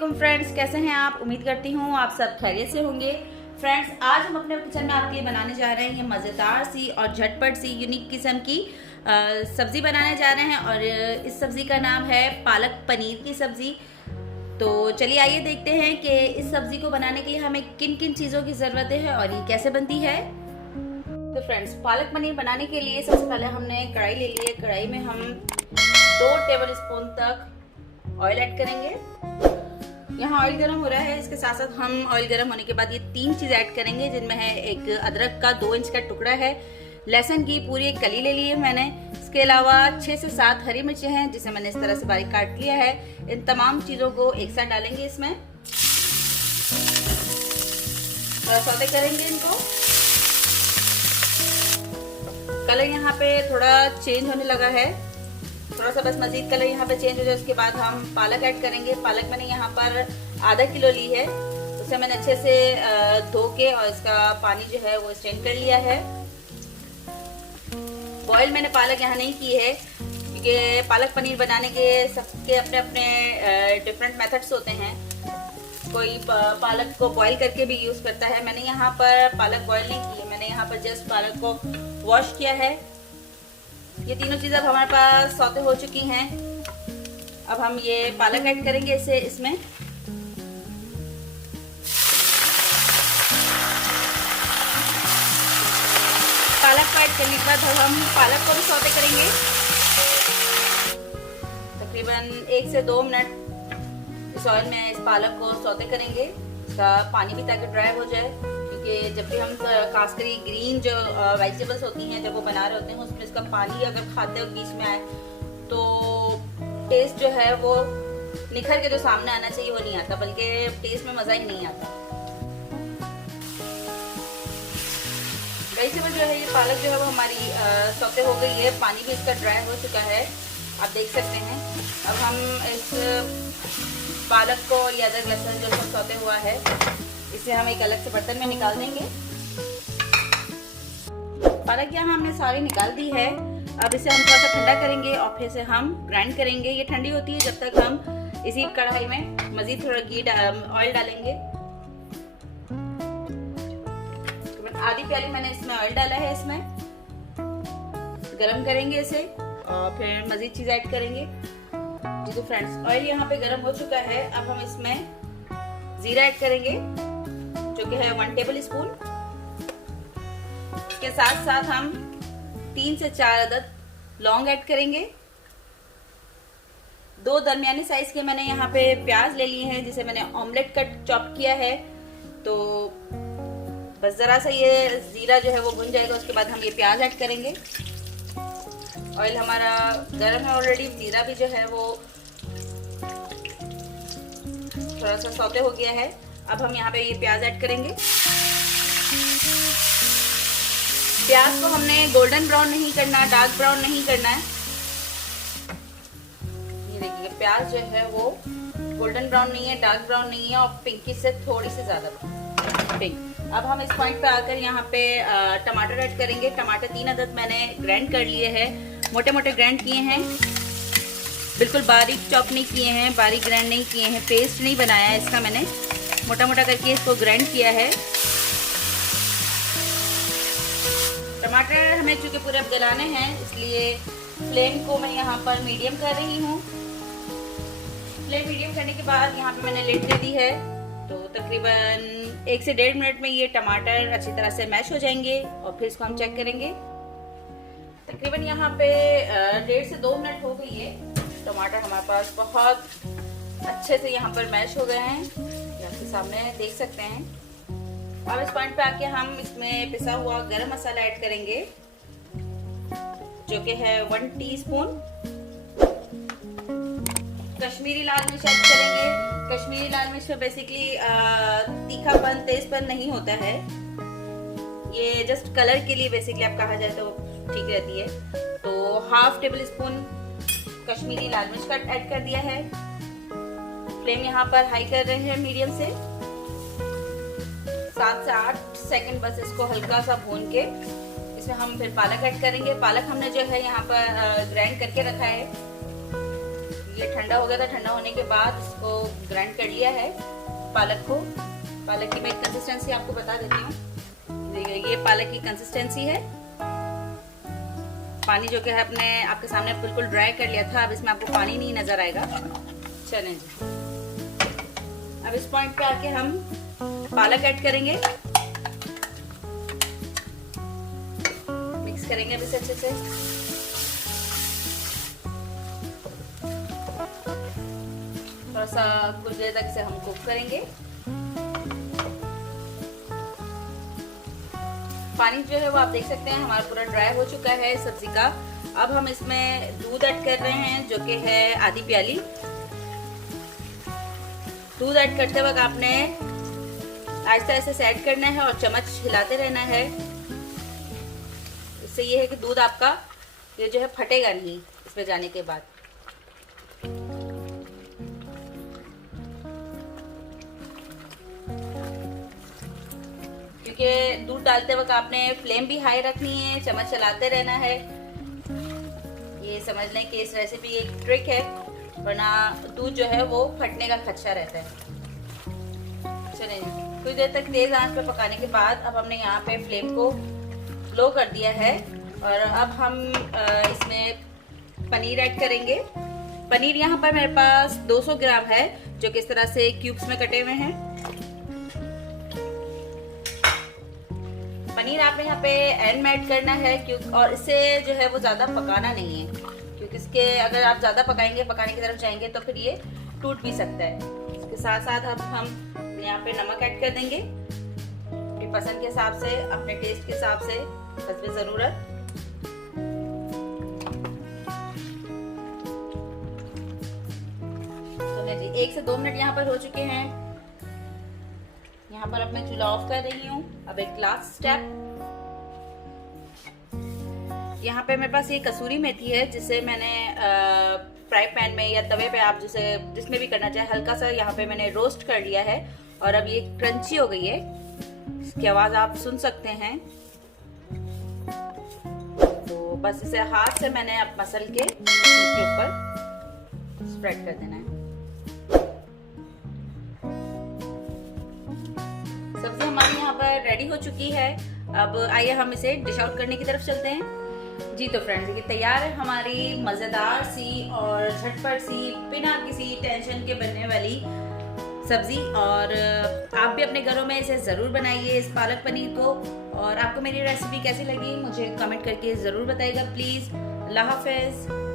वालेकुम फ्रेंड्स, कैसे हैं आप। उम्मीद करती हूँ आप सब खैरियत से होंगे। फ्रेंड्स, आज हम अपने किचन में आपके लिए बनाने जा रहे हैं मज़ेदार सी और झटपट सी यूनिक किस्म की सब्ज़ी बनाने जा रहे हैं और इस सब्ज़ी का नाम है पालक पनीर की सब्ज़ी। तो चलिए आइए देखते हैं कि इस सब्ज़ी को बनाने के लिए हमें किन किन चीज़ों की ज़रूरत है और ये कैसे बनती है। तो फ्रेंड्स, पालक पनीर बनाने के लिए सबसे पहले हमने कढ़ाई ले ली है। कढ़ाई में हम 2 टेबल स्पून तक ऑयल ऐड करेंगे। यहाँ ऑयल गर्म हो रहा है, इसके साथ साथ हम ऑयल गर्म होने के बाद ये 3 चीज़ ऐड करेंगे, जिनमें है एक अदरक का 2 इंच का टुकड़ा है, लहसुन की पूरी एक कली ले ली है मैंने। इसके अलावा 6 से 7 हरी मिर्चें हैं, जिसे मैंने इस तरह से बारीक काट लिया है। इन तमाम चीज़ों को एक साथ डालेंगे, इसमें थोड़ा सौते करेंगे इनको। कलर यहाँ पे थोड़ा चेंज होने लगा है, थोड़ा सा बस मजीद कलर यहाँ पे चेंज हो जाए। उसके बाद हम पालक ऐड करेंगे। पालक मैंने यहाँ पर आधा किलो ली है, उसे मैंने अच्छे से धो के और इसका पानी जो है वो स्ट्रेन कर लिया है। बॉयल मैंने पालक यहाँ नहीं की है, क्योंकि पालक पनीर बनाने के सबके अपने अपने डिफरेंट मेथड्स होते हैं। कोई पालक को बॉयल करके भी यूज़ करता है। मैंने यहाँ पर पालक बॉयल नहीं की है, मैंने यहाँ पर जस्ट पालक को वॉश किया है। ये तीनों चीज़ें अब हमारे पास सौते हो चुकी हैं। अब हम ये पालक ऐड करेंगे इसमें। पालक को ऐड करने के बाद हम पालक को भी सौते करेंगे। तकरीबन 1 से 2 मिनट इस ऑयल में इस पालक को सौते करेंगे। इसका पानी भी ताकि ड्राई हो जाए, क्योंकि जब भी हम खासकर ग्रीन जो वेजिटेबल्स होती हैं जब वो बना रहे होते हैं, उसमें इसका पानी अगर खाते वक्त बीच में आए तो टेस्ट जो है वो निखर के जो सामने आना चाहिए वो नहीं आता, बल्कि टेस्ट में मज़ा ही नहीं आता। वेजिटेबल जो है ये पालक जो है वो हमारी सौते हो गई है, पानी भी इसका ड्राई हो चुका है, आप देख सकते हैं। अब हम इस पालक को या अदरक लहसुन जो सौते हुआ है, इसे हम एक अलग से बर्तन में निकाल देंगे। पालक यहाँ हमने सारी निकाल दी है। अब इसे हम थोड़ा सा ठंडा करेंगे और फिर से हम ग्राइंड करेंगे। ये ठंडी होती है जब तक हम इसी कढ़ाई में मजीद थोड़ा घी ऑयल डालेंगे। आधी प्याली मैंने इसमें ऑयल डाला है। इसमें गरम करेंगे इसे और फिर मजीद चीज़ ऐड करेंगे। जी तो फ्रेंड्स, ऑयल यहाँ पे गरम हो चुका है। अब हम इसमें जीरा ऐड करेंगे, जो कि है 1 टेबल स्पून। इसके साथ साथ हम 3 से 4 अदद लौंग ऐड करेंगे। 2 दरमियाने साइज के मैंने यहाँ पे प्याज ले लिए हैं, जिसे मैंने ऑमलेट कट चॉप किया है। तो बस ज़रा सा ये जीरा जो है वो भुन जाएगा, उसके बाद हम ये प्याज ऐड करेंगे। ऑयल हमारा गर्म है ऑलरेडी। जीरा भी जो है वो थोड़ा सा सौते हो गया है। अब हम यहाँ पे ये प्याज ऐड करेंगे। प्याज को हमने गोल्डन ब्राउन नहीं करना, डार्क ब्राउन नहीं करना है। ये देखिए, प्याज जो है वो गोल्डन ब्राउन नहीं है, डार्क ब्राउन नहीं है और पिंकी से थोड़ी सी ज्यादा पिंक। अब हम इस पॉइंट पे आकर यहाँ पे टमाटर ऐड करेंगे। टमाटर 3 अदद मैंने ग्राइंड कर लिए हैं, मोटे मोटे ग्राइंड किए हैं, बिल्कुल बारीक चॉप नहीं किए हैं, बारीक ग्राइंड नहीं किए हैं, पेस्ट नहीं बनाया है इसका। मैंने मोटा मोटा करके इसको ग्राइंड किया है। टमाटर हमें चूँकि पूरे अब गलाने हैं, इसलिए फ्लेम को मैं यहाँ पर मीडियम कर रही हूँ। फ्लेम मीडियम करने के बाद यहाँ पे मैंने लिड दे दी है। तो तकरीबन 1 से 1.5 मिनट में ये टमाटर अच्छी तरह से मैश हो जाएंगे और फिर इसको हम चेक करेंगे। तकरीबन यहाँ पे 1.5 से 2 मिनट हो गई है। टमाटर हमारे पास बहुत अच्छे से यहाँ पर मैश हो गए हैं, आपके सामने देख सकते हैं। अब इस पॉइंट पे आके हम इसमें पिसा हुआ गरम मसाला ऐड करेंगे, जो कि है 1 टीस्पून। कश्मीरी लाल मिर्च ऐड करेंगे। कश्मीरी लाल मिर्च में बेसिकली तीखापन, तेजपन नहीं होता है, ये जस्ट कलर के लिए बेसिकली आप कहा जाए तो ठीक रहती है। तो 1/2 टेबल स्पून कश्मीरी लाल मिर्च का ऐड कर दिया है। फ्लेम यहाँ पर हाई कर रहे हैं मीडियम से। 7 से 8 सेकंड बस इसको हल्का सा भून के इसमें हम फिर पालक ऐड करेंगे। पालक हमने जो है यहाँ पर ग्राइंड करके रखा है, ये ठंडा हो गया था। ठंडा होने के बाद इसको ग्राइंड कर लिया है पालक को। पालक की मैं कंसिस्टेंसी आपको बता देती हूँ। देखिए ये पालक की कंसिस्टेंसी है। पानी जो कि है अपने आपके सामने बिल्कुल ड्राई कर लिया था। अब इसमें आपको पानी नहीं नजर आएगा। चलें जी, अब इस पॉइंट पे आके हम पालक ऐड करेंगे। मिक्स करेंगे अब इसे अच्छे से। थोड़ा सा कुछ देर तक इसे हम कुक करेंगे। पानी जो है वो आप देख सकते हैं हमारा पूरा ड्राई हो चुका है सब्जी का। अब हम इसमें दूध ऐड कर रहे हैं जो कि है आधी प्याली। दूध ऐड करते वक्त आपने आहिस्ता आहिस्ता से ऐड करना है और चम्मच हिलाते रहना है। इससे ये है कि दूध आपका ये जो है फटेगा नहीं इसमें जाने के बाद। क्योंकि दूध डालते वक्त आपने फ्लेम भी हाई रखनी है, चम्मच चलाते रहना है। ये समझ लें कि इस रेसिपी एक ट्रिक है, वरना दूध जो है वो फटने का खदशा रहता है। चलिए कुछ देर तक तेज आंच पे पकाने के बाद अब हमने यहाँ पे फ्लेम को लो कर दिया है और अब हम इसमें पनीर ऐड करेंगे। पनीर यहाँ पर मेरे पास 200 ग्राम है जो कि इस तरह से क्यूब्स में कटे हुए हैं। पनीर आपने यहाँ पे एंड में ऐड करना है क्योंकि और इसे जो है वो ज़्यादा पकाना नहीं है, क्योंकि इसके अगर आप ज़्यादा पकाने की तरफ जाएंगे तो फिर ये टूट भी सकता है। इसके साथ साथ अब हम यहाँ पे नमक ऐड कर देंगे अपनी पसंद के हिसाब से, अपने टेस्ट के हिसाब से, हस्बे ज़रूरत। तो जी 1 से 2 मिनट यहाँ पर हो चुके हैं। यहाँ पर अब मैं चूल्हा ऑफ कर रही हूँ। अब एक लास्ट स्टेप, यहाँ पे मेरे पास ये कसूरी मेथी है जिसे मैंने फ्राई पैन में या तवे पे आप जिसमें भी करना चाहे हल्का सा यहाँ पे मैंने रोस्ट कर लिया है और अब ये क्रंची हो गई है। इसकी आवाज आप सुन सकते हैं। तो बस इसे हाथ से मैंने अब मसल के इसके ऊपर स्प्रेड कर देना है। सब्जी हमारी यहाँ पर रेडी हो चुकी है। अब आइए हम इसे डिश आउट करने की तरफ चलते हैं। जी तो फ्रेंड्स ये तैयार है हमारी मज़ेदार सी और झटपट सी बिना किसी टेंशन के बनने वाली सब्जी। और आप भी अपने घरों में इसे ज़रूर बनाइए इस पालक पनीर को। और आपको मेरी रेसिपी कैसी लगी मुझे कमेंट करके ज़रूर बताइएगा प्लीज़। अल्लाह हाफ़िज़।